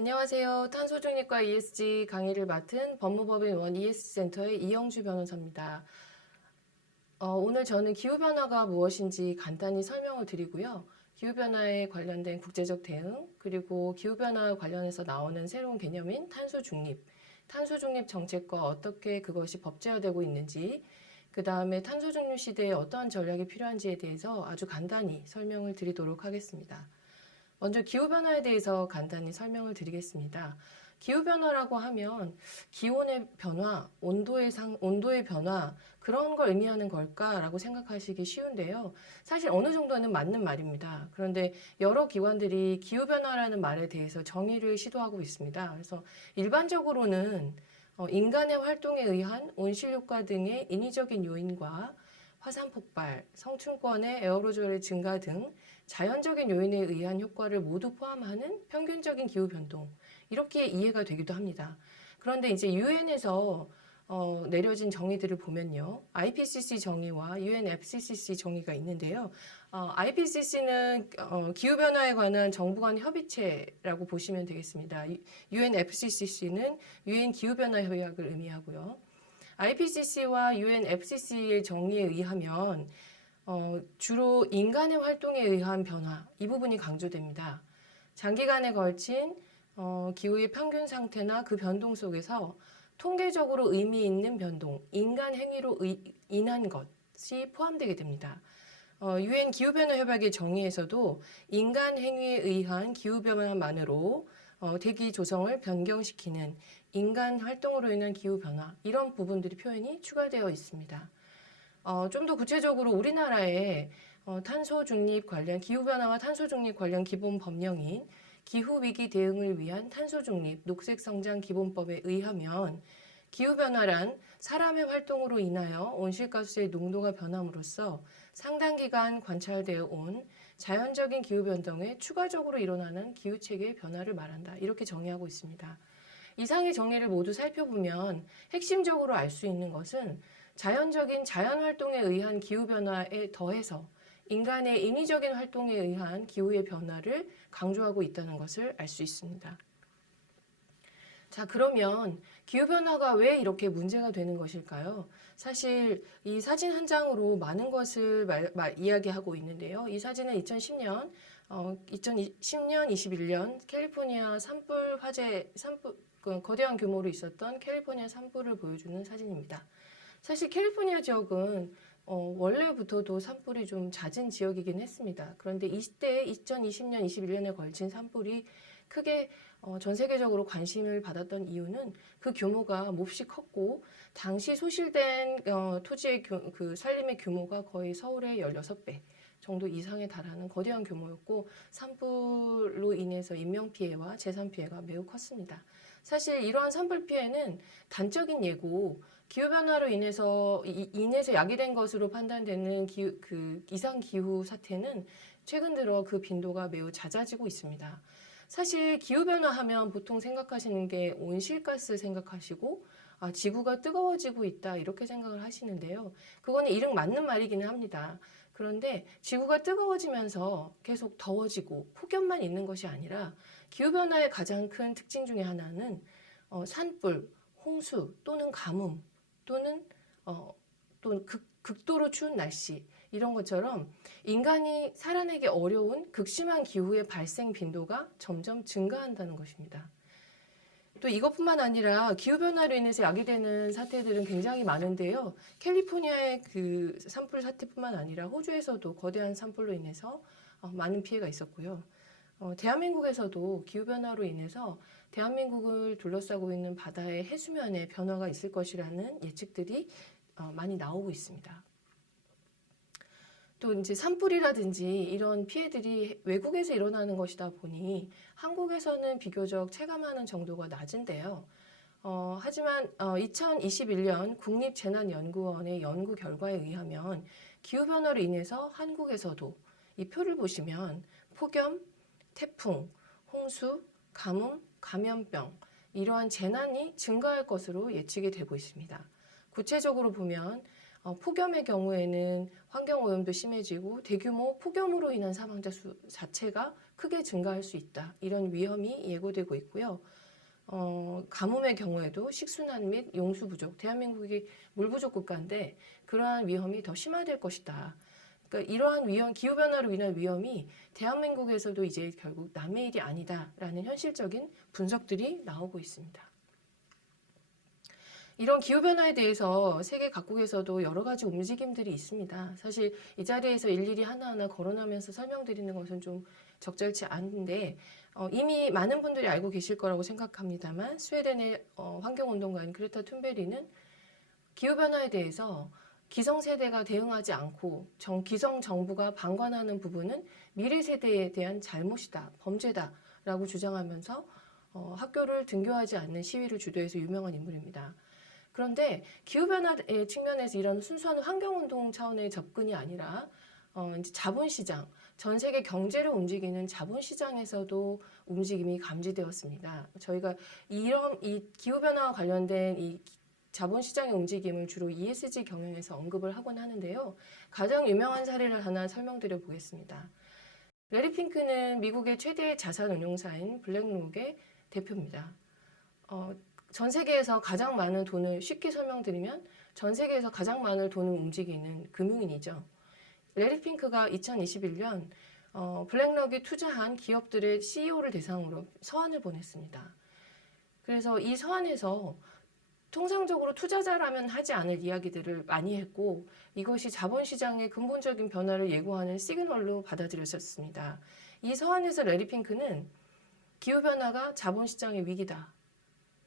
안녕하세요. 탄소중립과 ESG 강의를 맡은 법무법인 원 ES센터의 이영주 변호사입니다. 어, 오늘 저는 기후변화가 무엇인지 간단히 설명을 드리고요. 기후변화에 관련된 국제적 대응, 그리고 기후변화 관련해서 나오는 새로운 개념인 탄소중립, 탄소중립 정책과 어떻게 그것이 법제화되고 있는지, 그 다음에 탄소중립 시대에 어떠한 전략이 필요한지에 대해서 아주 간단히 설명을 드리도록 하겠습니다. 먼저 기후변화에 대해서 간단히 설명을 드리겠습니다. 기후변화라고 하면 기온의 변화, 온도의 상, 온도의 변화, 그런 걸 의미하는 걸까라고 생각하시기 쉬운데요. 사실 어느 정도는 맞는 말입니다. 그런데 여러 기관들이 기후변화라는 말에 대해서 정의를 시도하고 있습니다. 그래서 일반적으로는 어, 인간의 활동에 의한 온실효과 등의 인위적인 요인과 화산 폭발, 성층권의 에어로졸의 증가 등 자연적인 요인에 의한 효과를 모두 포함하는 평균적인 기후 변동 이렇게 이해가 되기도 합니다. 그런데 이제 유엔에서 어, 내려진 정의들을 보면요, IPCC 정의와 UNFCCC 정의가 있는데요. 어, IPCC는 어, 기후 변화에 관한 정부 간 협의체라고 보시면 되겠습니다. UNFCCC는 유엔 기후 변화 협약을 의미하고요. IPCC와 UNFCC의 정의에 의하면 어, 주로 인간의 활동에 의한 변화 이 부분이 강조됩니다. 장기간에 걸친 어, 기후의 평균 상태나 그 변동 속에서 통계적으로 의미 있는 변동, 인간 행위로 의, 인한 것이 포함되게 됩니다. 어, 유엔 기후변화 협약의 정의에서도 인간 행위에 의한 기후변화만으로 어, 대기 조성을 변경시키는 인간 활동으로 인한 기후 변화 이런 부분들이 표현이 추가되어 있습니다. 어, 좀 더 구체적으로 우리나라의 어, 탄소 중립 관련 기후 변화와 탄소 중립 관련 기본 법령인 기후 위기 대응을 위한 탄소 중립 녹색 성장 기본법에 의하면 기후 변화란 사람의 활동으로 인하여 온실가스의 농도가 변함으로써 상당 기간 관찰되어 온 자연적인 기후 변동에 추가적으로 일어나는 기후 체계의 변화를 말한다. 이렇게 정의하고 있습니다. 이상의 정의를 모두 살펴보면 핵심적으로 알 수 있는 것은 자연적인 자연 활동에 의한 기후 변화에 더해서 인간의 인위적인 활동에 의한 기후의 변화를 강조하고 있다는 것을 알 수 있습니다. 자, 그러면 기후변화가 왜 이렇게 문제가 되는 것일까요? 사실 이 사진 한 장으로 많은 것을 말, 말, 이야기하고 있는데요. 이 사진은 2010년, 어, 2010년, 21년 캘리포니아 산불 화재, 산불, 그 거대한 규모로 있었던 캘리포니아 산불을 보여주는 사진입니다. 사실 캘리포니아 지역은 어, 원래부터도 산불이 좀 잦은 지역이긴 했습니다. 그런데 이때 2020년, 21년에 걸친 산불이 크게 어, 전 세계적으로 관심을 받았던 이유는 그 규모가 몹시 컸고 당시 소실된 어, 토지의 규, 그 산림의 규모가 거의 서울의 16배 정도 이상에 달하는 거대한 규모였고 산불로 인해서 인명 피해와 재산 피해가 매우 컸습니다. 사실 이러한 산불 피해는 단적인 예고 기후 변화로 인해서 이, 인해서 야기된 것으로 판단되는 기후, 그 이상 기후 사태는 최근 들어 그 빈도가 매우 잦아지고 있습니다. 사실 기후 변화 하면 보통 생각하시는 게 온실가스 생각하시고 아, 지구가 뜨거워지고 있다 이렇게 생각을 하시는데요. 그거는 이름 맞는 말이기는 합니다. 그런데 지구가 뜨거워지면서 계속 더워지고 폭염만 있는 것이 아니라 기후 변화의 가장 큰 특징 중에 하나는 어, 산불, 홍수 또는 가뭄 또는 어, 또 극, 극도로 추운 날씨 이런 것처럼 인간이 살아내기 어려운 극심한 기후의 발생 빈도가 점점 증가한다는 것입니다. 또 이것뿐만 아니라 기후변화로 인해서 야기되는 사태들은 굉장히 많은데요. 캘리포니아의 그 산불 사태뿐만 아니라 호주에서도 거대한 산불로 인해서 어, 많은 피해가 있었고요. 어, 대한민국에서도 기후변화로 인해서 대한민국을 둘러싸고 있는 바다의 해수면에 변화가 있을 것이라는 예측들이 어, 많이 나오고 있습니다. 또 이제 산불이라든지 이런 피해들이 외국에서 일어나는 것이다 보니 한국에서는 비교적 체감하는 정도가 낮은데요. 어, 하지만 어, 2021년 국립재난연구원의 연구 결과에 의하면 기후변화로 인해서 한국에서도 이 표를 보시면 폭염, 태풍, 홍수, 가뭄, 감염병 이러한 재난이 증가할 것으로 예측이 되고 있습니다. 구체적으로 보면 어, 폭염의 경우에는 환경 오염도 심해지고 대규모 폭염으로 인한 사망자 수 자체가 크게 증가할 수 있다. 이런 위험이 예고되고 있고요. 어, 가뭄의 경우에도 식순환 및 용수 부족, 대한민국이 물 부족 국가인데 그러한 위험이 더 심화될 것이다. 그러니까 이러한 위험, 기후 변화로 인한 위험이 대한민국에서도 이제 결국 남의 일이 아니다라는 현실적인 분석들이 나오고 있습니다. 이런 기후 변화에 대해서 세계 각국에서도 여러 가지 움직임들이 있습니다. 사실 이 자리에서 일일이 하나하나 거론하면서 설명드리는 것은 좀 적절치 않은데 어, 이미 많은 분들이 알고 계실 거라고 생각합니다만 스웨덴의 어, 환경운동가인 그레타 툰베리는 기후 변화에 대해서 기성 세대가 대응하지 않고 정, 기성 정부가 방관하는 부분은 미래 세대에 대한 잘못이다, 범죄다 라고 주장하면서 어, 학교를 등교하지 않는 시위를 주도해서 유명한 인물입니다. 그런데 기후 변화의 측면에서 이런 순수한 환경 운동 차원의 접근이 아니라 어, 이제 자본시장, 전 세계 경제를 움직이는 자본시장에서도 움직임이 감지되었습니다. 저희가 이런 이 기후 변화와 관련된 이 자본시장의 움직임을 주로 ESG 경영에서 언급을 하곤 하는데요. 가장 유명한 사례를 하나 설명드려 보겠습니다. 레리 핑크는 미국의 최대 자산 운용사인 블랙록의 대표입니다. 어, 전 세계에서 가장 많은 돈을 쉽게 설명드리면 전 세계에서 가장 많은 돈을 움직이는 금융인이죠. 레리 핑크가 2021년 어, 블랙록이 투자한 기업들의 CEO를 대상으로 서한을 보냈습니다. 그래서 이 서한에서 통상적으로 투자자라면 하지 않을 이야기들을 많이 했고 이것이 자본시장의 근본적인 변화를 예고하는 시그널로 받아들여졌습니다. 이 서한에서 레리 핑크는 기후변화가 자본시장의 위기다.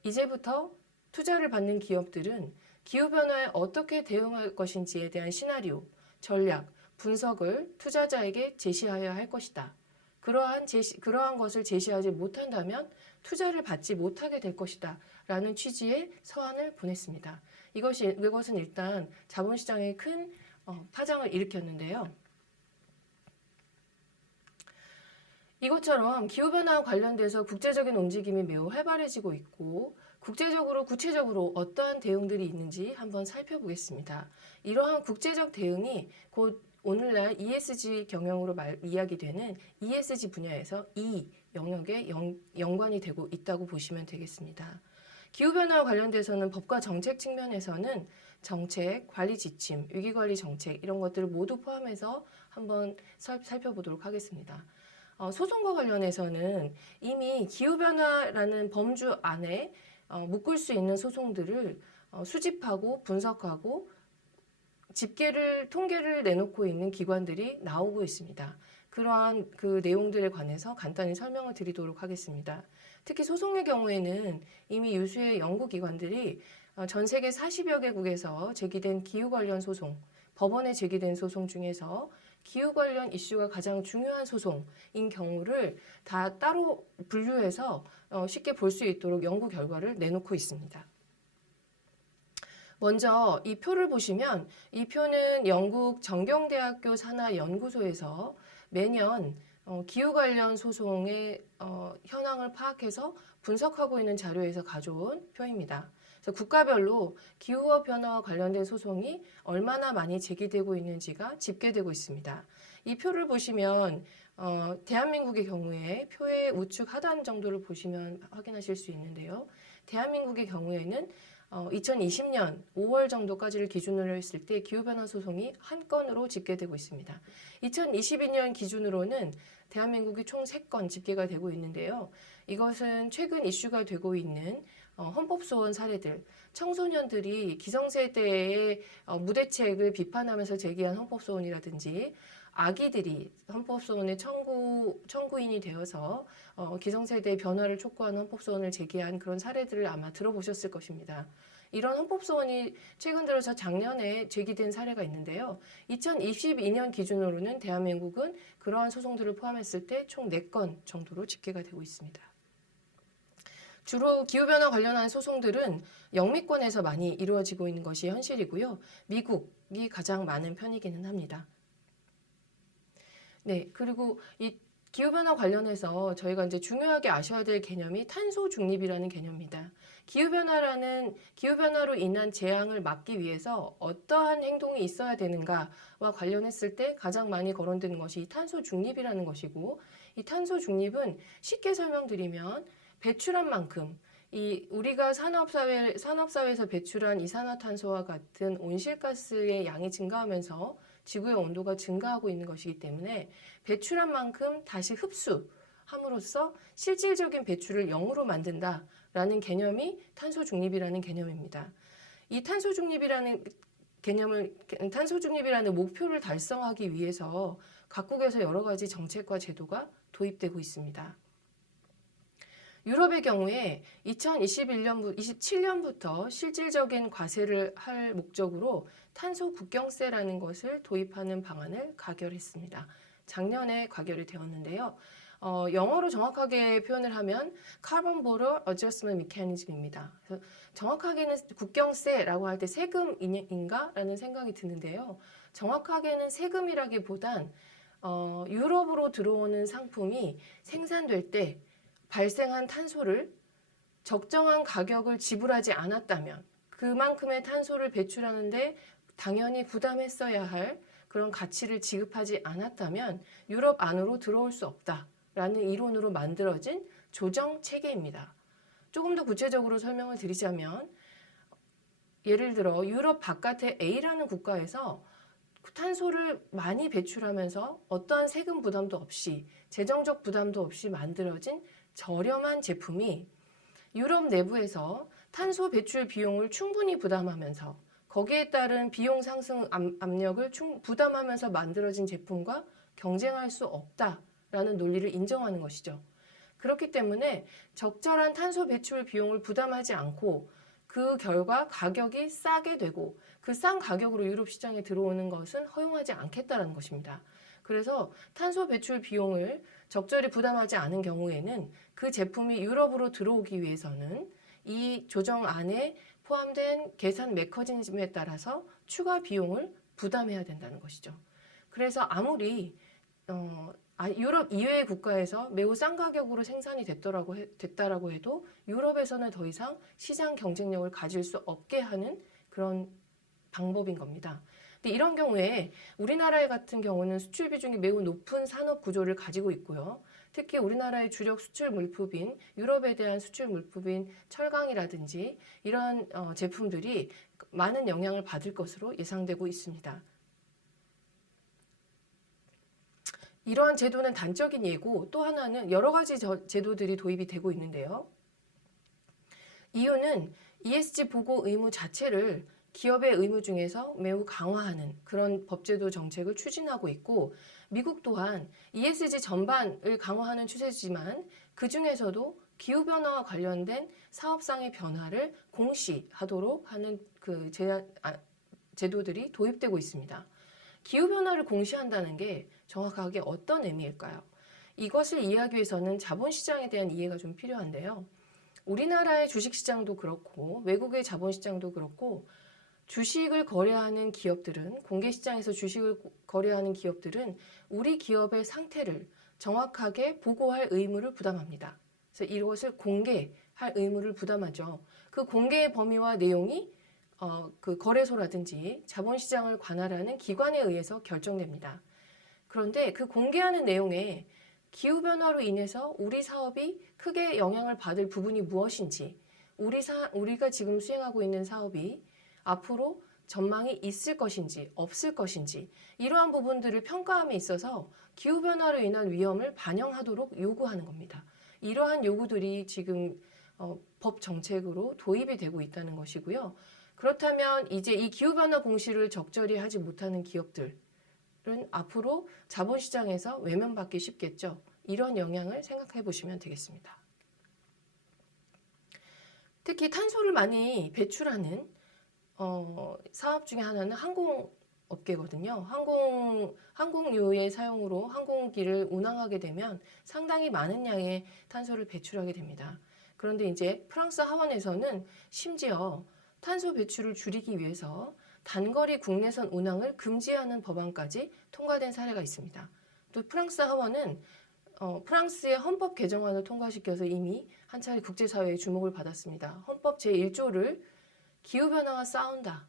이제부터 투자를 받는 기업들은 기후변화에 어떻게 대응할 것인지에 대한 시나리오, 전략, 분석을 투자자에게 제시하여야 할 것이다. 그러한 제시, 그러한 것을 제시하지 못한다면 투자를 받지 못하게 될 것이다. 라는 취지의 서한을 보냈습니다. 이것이, 이것은 일단 자본시장에 큰 어, 파장을 일으켰는데요. 이것처럼 기후변화와 관련돼서 국제적인 움직임이 매우 활발해지고 있고 국제적으로 구체적으로 어떠한 대응들이 있는지 한번 살펴보겠습니다. 이러한 국제적 대응이 곧 오늘날 ESG 경영으로 말, 이야기되는 ESG 분야에서 이 영역에 연, 연관이 되고 있다고 보시면 되겠습니다. 기후변화와 관련돼서는 법과 정책 측면에서는 정책, 관리 지침, 위기관리 정책 이런 것들을 모두 포함해서 한번 살, 살펴보도록 하겠습니다. 어, 소송과 관련해서는 이미 기후변화라는 범주 안에 어, 묶을 수 있는 소송들을 어, 수집하고 분석하고 집계를 통계를 내놓고 있는 기관들이 나오고 있습니다. 그러한 그 내용들에 관해서 간단히 설명을 드리도록 하겠습니다. 특히 소송의 경우에는 이미 유수의 연구기관들이 어, 전 세계 40여 개국에서 제기된 기후 관련 소송, 법원에 제기된 소송 중에서 기후 관련 이슈가 가장 중요한 소송인 경우를 다 따로 분류해서 어, 쉽게 볼 수 있도록 연구 결과를 내놓고 있습니다. 먼저 이 표를 보시면 이 표는 영국 정경대학교 산하 연구소에서 매년 어, 기후 관련 소송의 어, 현황을 파악해서 분석하고 있는 자료에서 가져온 표입니다. 그래서 국가별로 기후 변화와 관련된 소송이 얼마나 많이 제기되고 있는지가 집계되고 있습니다. 이 표를 보시면 어, 대한민국의 경우에 표의 우측 하단 정도를 보시면 확인하실 수 있는데요. 대한민국의 경우에는 어, 2020년 5월 정도까지를 기준으로 했을 때 기후변화 소송이 한 건으로 집계되고 있습니다. 2022년 기준으로는 대한민국이 총 3건 집계가 되고 있는데요. 이것은 최근 이슈가 되고 있는 어, 헌법소원 사례들, 청소년들이 기성세대의 어, 무대책을 비판하면서 제기한 헌법소원이라든지 아기들이 헌법소원의 청구, 청구인이 되어서 어, 기성세대의 변화를 촉구하는 헌법소원을 제기한 그런 사례들을 아마 들어보셨을 것입니다. 이런 헌법소원이 최근 들어서 작년에 제기된 사례가 있는데요. 2022년 기준으로는 대한민국은 그러한 소송들을 포함했을 때 총 4건 정도로 집계가 되고 있습니다. 주로 기후변화 관련한 소송들은 영미권에서 많이 이루어지고 있는 것이 현실이고요. 미국이 가장 많은 편이기는 합니다. 네, 그리고 이 기후변화 관련해서 저희가 이제 중요하게 아셔야 될 개념이 탄소 중립이라는 개념입니다. 기후변화라는 기후변화로 인한 재앙을 막기 위해서 어떠한 행동이 있어야 되는가와 관련했을 때 가장 많이 거론되는 것이 이 탄소 중립이라는 것이고 이 탄소 중립은 쉽게 설명드리면 배출한 만큼 이 우리가 산업사회 산업사회에서 배출한 이산화탄소와 같은 온실가스의 양이 증가하면서 지구의 온도가 증가하고 있는 것이기 때문에 배출한 만큼 다시 흡수 함으로써 실질적인 배출을 0으로 만든다라는 개념이 탄소 중립이라는 개념입니다. 이 탄소 중립이라는 개념을 탄소 중립이라는 목표를 달성하기 위해서 각국에서 여러 가지 정책과 제도가 도입되고 있습니다. 유럽의 경우에 2021년, 27년부터 실질적인 과세를 할 목적으로 탄소 국경세라는 것을 도입하는 방안을 가결했습니다. 작년에 가결이 되었는데요. 어, 영어로 정확하게 표현을 하면 Carbon Border Adjustment Mechanism입니다. 정확하게는 국경세라고 할 때 세금인가라는 생각이 드는데요. 정확하게는 세금이라기보단 어, 유럽으로 들어오는 상품이 생산될 때 발생한 탄소를 적정한 가격을 지불하지 않았다면 그만큼의 탄소를 배출하는데 당연히 부담했어야 할 그런 가치를 지급하지 않았다면 유럽 안으로 들어올 수 없다라는 이론으로 만들어진 조정 체계입니다. 조금 더 구체적으로 설명을 드리자면 예를 들어 유럽 바깥의 A라는 국가에서 탄소를 많이 배출하면서 어떠한 세금 부담도 없이 재정적 부담도 없이 만들어진 저렴한 제품이 유럽 내부에서 탄소 배출 비용을 충분히 부담하면서 거기에 따른 비용 상승 압- 압력을 충- 부담하면서 만들어진 제품과 경쟁할 수 없다라는 논리를 인정하는 것이죠. 그렇기 때문에 적절한 탄소 배출 비용을 부담하지 않고 그 결과 가격이 싸게 되고 그 싼 가격으로 유럽 시장에 들어오는 것은 허용하지 않겠다라는 것입니다. 그래서 탄소 배출 비용을 적절히 부담하지 않은 경우에는 그 제품이 유럽으로 들어오기 위해서는 이 조정 안에 포함된 계산 메커니즘에 따라서 추가 비용을 부담해야 된다는 것이죠. 그래서 아무리 어, 아, 유럽 이외의 국가에서 매우 싼 가격으로 생산이 됐더라고 해- 됐다라고 해도 유럽에서는 더 이상 시장 경쟁력을 가질 수 없게 하는 그런 방법인 겁니다. 근데 이런 경우에 우리나라 같은 경우는 수출 비중이 매우 높은 산업 구조를 가지고 있고요. 특히 우리나라의 주력 수출 물품인 유럽에 대한 수출 물품인 철강이라든지 이런 어, 제품들이 많은 영향을 받을 것으로 예상되고 있습니다. 이러한 제도는 단적인 예고 또 하나는 여러 가지 저- 제도들이 도입이 되고 있는데요. 이유는 ESG 보고 의무 자체를 기업의 의무 중에서 매우 강화하는 그런 법제도 정책을 추진하고 있고 미국 또한 ESG 전반을 강화하는 추세지만 그 중에서도 기후 변화와 관련된 사업상의 변화를 공시하도록 하는 그 제한, 아, 제도들이 도입되고 있습니다. 기후 변화를 공시한다는 게 정확하게 어떤 의미일까요? 이것을 이해하기 위해서는 자본시장에 대한 이해가 좀 필요한데요. 우리나라의 주식시장도 그렇고 외국의 자본시장도 그렇고 주식을 거래하는 기업들은 공개 시장에서 주식을 거래하는 기업들은 우리 기업의 상태를 정확하게 보고할 의무를 부담합니다. 그래서 이것을 공개할 의무를 부담하죠. 그 공개의 범위와 내용이 어, 그 거래소라든지 자본시장을 관할하는 기관에 의해서 결정됩니다. 그런데 그 공개하는 내용에 기후변화로 인해서 우리 사업이 크게 영향을 받을 부분이 무엇인지, 우리 사, 우리가 지금 수행하고 있는 사업이 앞으로 전망이 있을 것인지, 없을 것인지, 이러한 부분들을 평가함에 있어서 기후변화로 인한 위험을 반영하도록 요구하는 겁니다. 이러한 요구들이 지금 어, 법 정책으로 도입이 되고 있다는 것이고요. 그렇다면 이제 이 기후변화 공시를 적절히 하지 못하는 기업들은 앞으로 자본시장에서 외면받기 쉽겠죠. 이런 영향을 생각해 보시면 되겠습니다. 특히 탄소를 많이 배출하는 어, 사업 중에 하나는 항공업계거든요. 항공, 항공유의 사용으로 항공기를 운항하게 되면 상당히 많은 양의 탄소를 배출하게 됩니다. 그런데 이제 프랑스 하원에서는 심지어 탄소 배출을 줄이기 위해서 단거리 국내선 운항을 금지하는 법안까지 통과된 사례가 있습니다. 또 프랑스 하원은 어, 프랑스의 헌법 개정안을 통과시켜서 이미 한 차례 국제사회의 주목을 받았습니다. 헌법 제1조를 기후변화와 싸운다.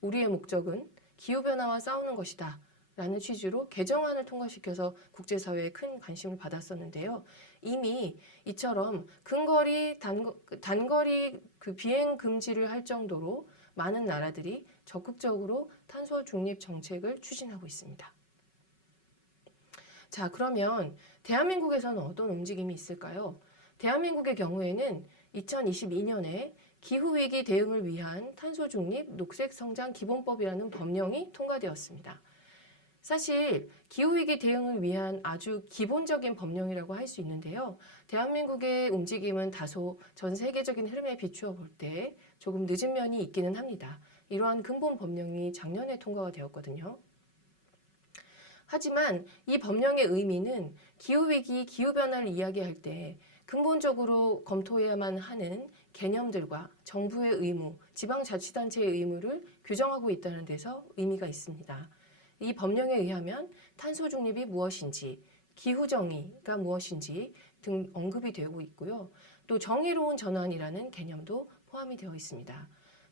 우리의 목적은 기후변화와 싸우는 것이다. 라는 취지로 개정안을 통과시켜서 국제사회에 큰 관심을 받았었는데요. 이미 이처럼 근거리, 단거, 단거리 그 비행 금지를 할 정도로 많은 나라들이 적극적으로 탄소 중립 정책을 추진하고 있습니다. 자, 그러면 대한민국에서는 어떤 움직임이 있을까요? 대한민국의 경우에는 2022년에 기후위기 대응을 위한 탄소 중립 녹색 성장 기본법이라는 법령이 통과되었습니다. 사실 기후위기 대응을 위한 아주 기본적인 법령이라고 할 수 있는데요. 대한민국의 움직임은 다소 전 세계적인 흐름에 비추어 볼 때 조금 늦은 면이 있기는 합니다. 이러한 근본 법령이 작년에 통과가 되었거든요. 하지만 이 법령의 의미는 기후위기, 기후변화를 이야기할 때 근본적으로 검토해야만 하는 개념들과 정부의 의무, 지방자치단체의 의무를 규정하고 있다는 데서 의미가 있습니다. 이 법령에 의하면 탄소 중립이 무엇인지, 기후 정의가 무엇인지 등 언급이 되고 있고요. 또 정의로운 전환이라는 개념도 포함이 되어 있습니다.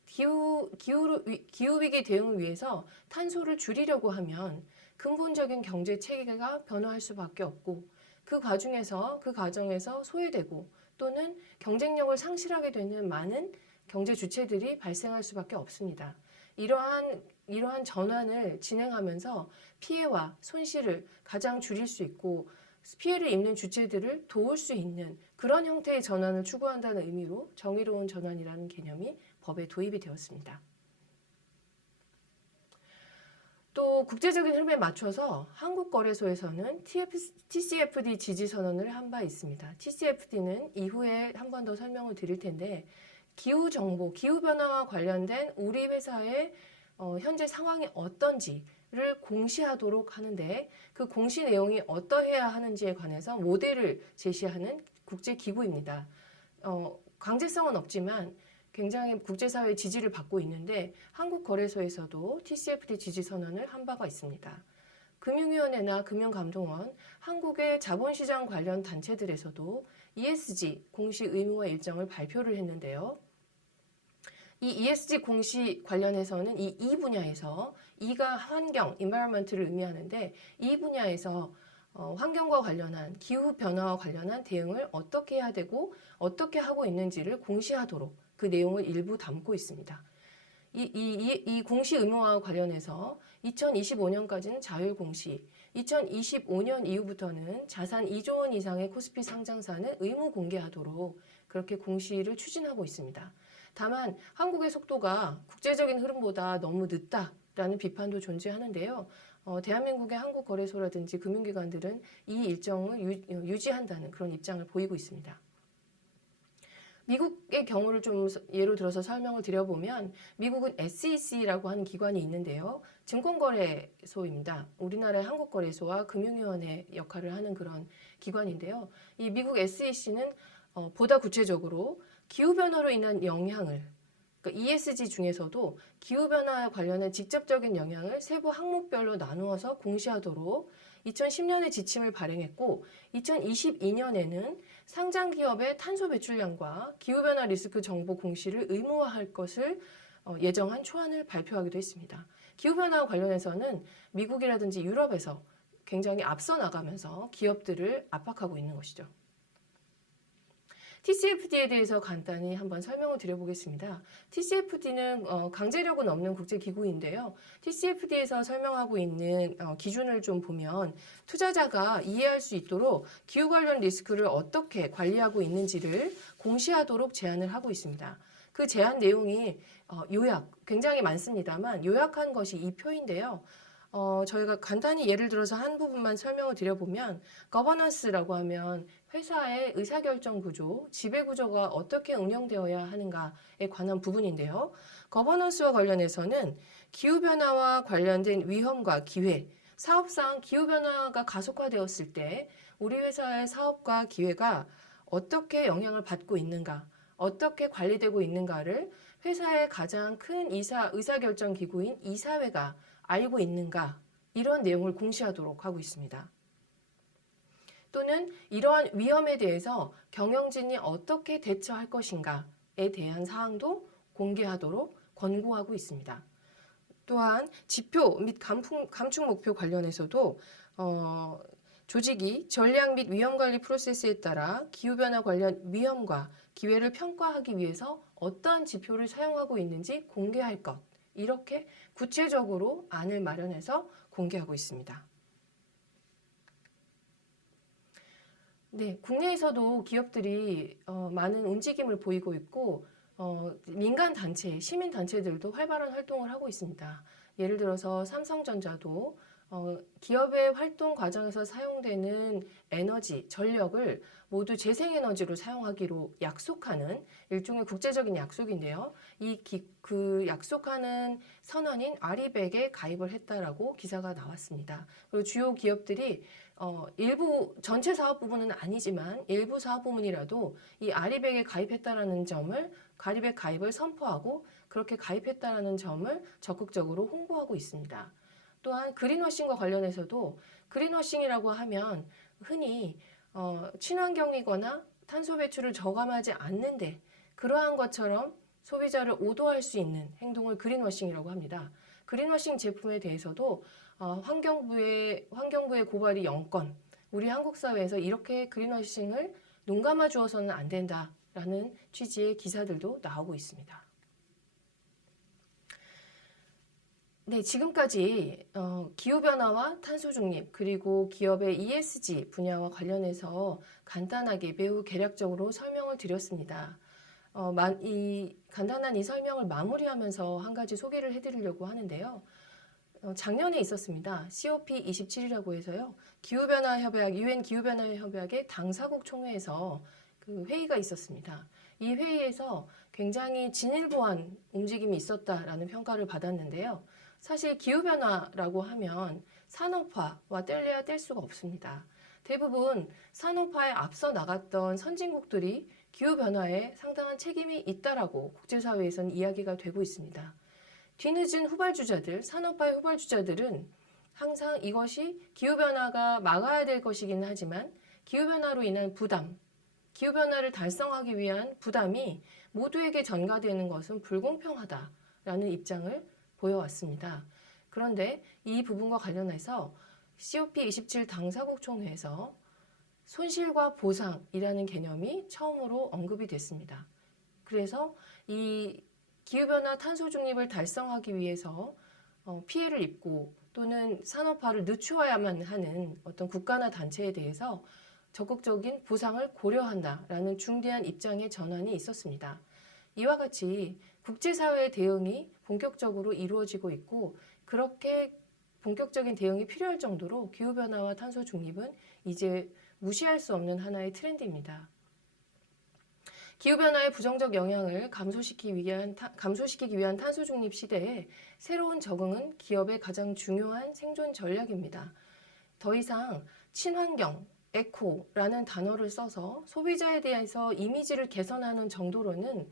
기후, 기후, 기후위기 대응을 위해서 탄소를 줄이려고 하면 근본적인 경제 체계가 변화할 수밖에 없고 그 과정에서 그 과정에서 소외되고 또는 경쟁력을 상실하게 되는 많은 경제 주체들이 발생할 수밖에 없습니다. 이러한 이러한 전환을 진행하면서 피해와 손실을 가장 줄일 수 있고 피해를 입는 주체들을 도울 수 있는 그런 형태의 전환을 추구한다는 의미로 정의로운 전환이라는 개념이 법에 도입이 되었습니다. 또 국제적인 흐름에 맞춰서 한국 거래소에서는 TCFD 지지 선언을 한 바 있습니다. TCFD는 이후에 한 번 더 설명을 드릴 텐데 기후 정보, 기후 변화와 관련된 우리 회사의 어, 현재 상황이 어떤지를 공시하도록 하는데 그 공시 내용이 어떠해야 하는지에 관해서 모델을 제시하는 국제 기구입니다. 어, 강제성은 없지만 굉장히 국제사회의 지지를 받고 있는데 한국거래소에서도 TCFD 지지 선언을 한 바가 있습니다. 금융위원회나 금융감독원, 한국의 자본시장 관련 단체들에서도 ESG 공시 의무화 일정을 발표를 했는데요. 이 ESG 공시 관련해서는 이이 분야에서 이가 환경, environment를 의미하는데 이 분야에서 어, 환경과 관련한 기후 변화와 관련한 대응을 어떻게 해야 되고 어떻게 하고 있는지를 공시하도록 그 내용을 일부 담고 있습니다. 이, 이, 이, 이 공시 의무와 관련해서 2025년까지는 자율 공시, 2025년 이후부터는 자산 2조 원 이상의 코스피 상장사는 의무 공개하도록 그렇게 공시를 추진하고 있습니다. 다만 한국의 속도가 국제적인 흐름보다 너무 늦다라는 비판도 존재하는데요. 어, 대한민국의 한국 거래소라든지 금융기관들은 이 일정을 유, 유지한다는 그런 입장을 보이고 있습니다. 미국의 경우를 좀 예로 들어서 설명을 드려보면 미국은 SEC라고 하는 기관이 있는데요. 증권거래소입니다. 우리나라의 한국거래소와 금융위원회 역할을 하는 그런 기관인데요. 이 미국 SEC는 어, 보다 구체적으로 기후변화로 인한 영향을 그러니까 ESG 중에서도 기후변화와 관련한 직접적인 영향을 세부 항목별로 나누어서 공시하도록 2010년에 지침을 발행했고 2022년에는 상장 기업의 탄소 배출량과 기후변화 리스크 정보 공시를 의무화할 것을 어, 예정한 초안을 발표하기도 했습니다. 기후변화와 관련해서는 미국이라든지 유럽에서 굉장히 앞서 나가면서 기업들을 압박하고 있는 것이죠. TCFD에 대해서 간단히 한번 설명을 드려보겠습니다. TCFD는 어, 강제력은 없는 국제기구인데요. TCFD에서 설명하고 있는 어, 기준을 좀 보면 투자자가 이해할 수 있도록 기후 관련 리스크를 어떻게 관리하고 있는지를 공시하도록 제안을 하고 있습니다. 그 제안 내용이 어, 요약, 굉장히 많습니다만 요약한 것이 이 표인데요. 어, 저희가 간단히 예를 들어서 한 부분만 설명을 드려보면 거버넌스라고 하면 회사의 의사결정 구조, 지배 구조가 어떻게 운영되어야 하는가에 관한 부분인데요. 거버넌스와 관련해서는 기후변화와 관련된 위험과 기회, 사업상 기후변화가 가속화되었을 때 우리 회사의 사업과 기회가 어떻게 영향을 받고 있는가, 어떻게 관리되고 있는가를 회사의 가장 큰 이사, 의사결정 기구인 이사회가 알고 있는가, 이런 내용을 공시하도록 하고 있습니다. 또는 이러한 위험에 대해서 경영진이 어떻게 대처할 것인가에 대한 사항도 공개하도록 권고하고 있습니다. 또한 지표 및 감풍, 감축 목표 관련해서도 어, 조직이 전략 및 위험 관리 프로세스에 따라 기후 변화 관련 위험과 기회를 평가하기 위해서 어떠한 지표를 사용하고 있는지 공개할 것 이렇게 구체적으로 안을 마련해서 공개하고 있습니다. 네, 국내에서도 기업들이 어, 많은 움직임을 보이고 있고 어, 민간 단체, 시민 단체들도 활발한 활동을 하고 있습니다. 예를 들어서 삼성전자도 어, 기업의 활동 과정에서 사용되는 에너지, 전력을 모두 재생에너지로 사용하기로 약속하는 일종의 국제적인 약속인데요. 이 그 약속하는 선언인 아리백에 가입을 했다라고 기사가 나왔습니다. 그리고 주요 기업들이 어, 일부 전체 사업 부분은 아니지만 일부 사업 부문이라도 이 아리백에 가입했다라는 점을 가리백 가입을 선포하고 그렇게 가입했다라는 점을 적극적으로 홍보하고 있습니다. 또한 그린워싱과 관련해서도 그린워싱이라고 하면 흔히 어, 친환경이거나 탄소 배출을 저감하지 않는데 그러한 것처럼 소비자를 오도할 수 있는 행동을 그린워싱이라고 합니다. 그린워싱 제품에 대해서도 어, 환경부의 환경부의 고발이 0건 우리 한국 사회에서 이렇게 그린워싱을 눈 감아 주어서는 안 된다라는 취지의 기사들도 나오고 있습니다. 네, 지금까지 어, 기후변화와 탄소 중립 그리고 기업의 ESG 분야와 관련해서 간단하게 매우 개략적으로 설명을 드렸습니다. 어, 만, 이 간단한 이 설명을 마무리하면서 한 가지 소개를 해드리려고 하는데요. 어, 작년에 있었습니다. COP27이라고 해서요. 기후변화 협약, 유엔 기후변화 협약의 당사국 총회에서 그 회의가 있었습니다. 이 회의에서 굉장히 진일보한 움직임이 있었다라는 평가를 받았는데요. 사실 기후변화라고 하면 산업화와 뗄래야 뗄 수가 없습니다. 대부분 산업화에 앞서 나갔던 선진국들이 기후변화에 상당한 책임이 있다라고 국제사회에서는 이야기가 되고 있습니다. 뒤늦은 후발주자들, 산업화의 후발주자들은 항상 이것이 기후변화가 막아야 될 것이기는 하지만 기후변화로 인한 부담, 기후변화를 달성하기 위한 부담이 모두에게 전가되는 것은 불공평하다라는 입장을 보여왔습니다. 그런데 이 부분과 관련해서 COP27 당사국 총회에서 손실과 보상이라는 개념이 처음으로 언급이 됐습니다. 그래서 이 기후변화 탄소 중립을 달성하기 위해서 어, 피해를 입고 또는 산업화를 늦추어야만 하는 어떤 국가나 단체에 대해서 적극적인 보상을 고려한다라는 중대한 입장의 전환이 있었습니다. 이와 같이 국제사회의 대응이 본격적으로 이루어지고 있고 그렇게 본격적인 대응이 필요할 정도로 기후변화와 탄소 중립은 이제 무시할 수 없는 하나의 트렌드입니다. 기후변화의 부정적 영향을 감소시키기 위한, 감소시키기 위한 탄소 중립 시대에 새로운 적응은 기업의 가장 중요한 생존 전략입니다. 더 이상 친환경, 에코라는 단어를 써서 소비자에 대해서 이미지를 개선하는 정도로는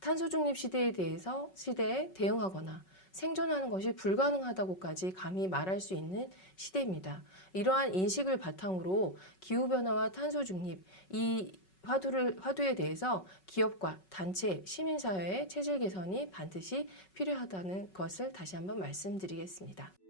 탄소 중립 시대에 대해서 시대에 대응하거나 생존하는 것이 불가능하다고까지 감히 말할 수 있는 시대입니다. 이러한 인식을 바탕으로 기후 변화와 탄소 중립 이 화두를 화두에 대해서 기업과 단체, 시민 사회의 체질 개선이 반드시 필요하다는 것을 다시 한번 말씀드리겠습니다.